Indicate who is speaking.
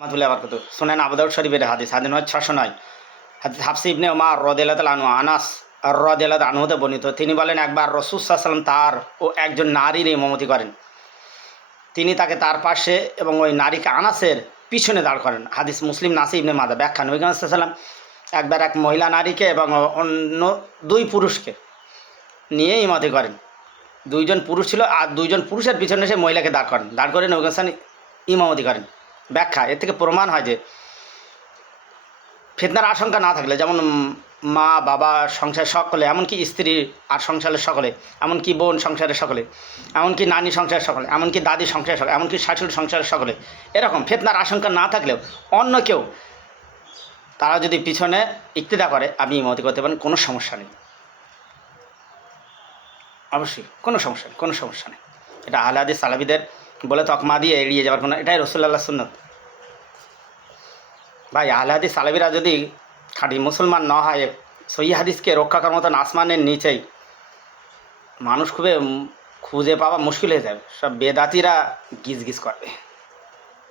Speaker 1: রহমাতুল্লাহ বরকত শুনেন আবুদাউদ শরীফের হাদিস হাদিস নয় ছশো নয়। হাদিস হাফসি ইবনে ওমার রদেলাত আনু আনাস রদেলাত আনহুতে বর্ণিত। তিনি বলেন, একবার রসুসাল্লাম তার ও একজন নারীর ইমামতি করেন। তিনি তাকে তার পাশে এবং ওই নারীকে আনাসের পিছনে দাঁড় করেন। হাদিস মুসলিম নাসি ইবনে মাদা ব্যাখ্যা নবী সাল্লাম একবার এক মহিলা নারীকে এবং অন্য দুই পুরুষকে নিয়ে ইমামতি করেন। দুইজন পুরুষ ছিল, আর দুইজন পুরুষের পিছনে সে মহিলাকে দাঁড় করেন। দাঁড় করে নবী ইমামতি করেন। ব্যাখ্যা, এর থেকে প্রমাণ হয় যে ফিতনার আশঙ্কা না থাকলে, যেমন মা, বাবা সংসার সকলে, এমনকি স্ত্রী আর সংসারের সকলে, এমনকি বোন সংসারের সকলে, এমনকি নানি সংসারের সকলে, এমনকি দাদি সংসারের সকলে, এমনকি শাশুড়ি সংসারের সকলে, এরকম ফেতনার আশঙ্কা না থাকলেও অন্য কেউ, তারা যদি পিছনে ইক্তিদা করে আপনি ইমতি করতে পারেন কোনো সমস্যা নেই। অবশ্যই, কোনো সমস্যা নেই, কোনো সমস্যা নেই। এটা আহলাদি সালাবিদের বলে তকমা দিয়ে এড়িয়ে যাওয়ার কোনো এটাই রসুল্লাহ সুন্নত। ভাই আহলাদি সালাবিরা যদি খাঁটি মুসলমান না হয়, সহি হাদিসকে রক্ষা করার মতন আসমানের নিচেই মানুষ খুবই খুঁজে পাওয়া মুশকিল হয়ে যাবে। সব বেদাতিরা গিজ গিজ করবে।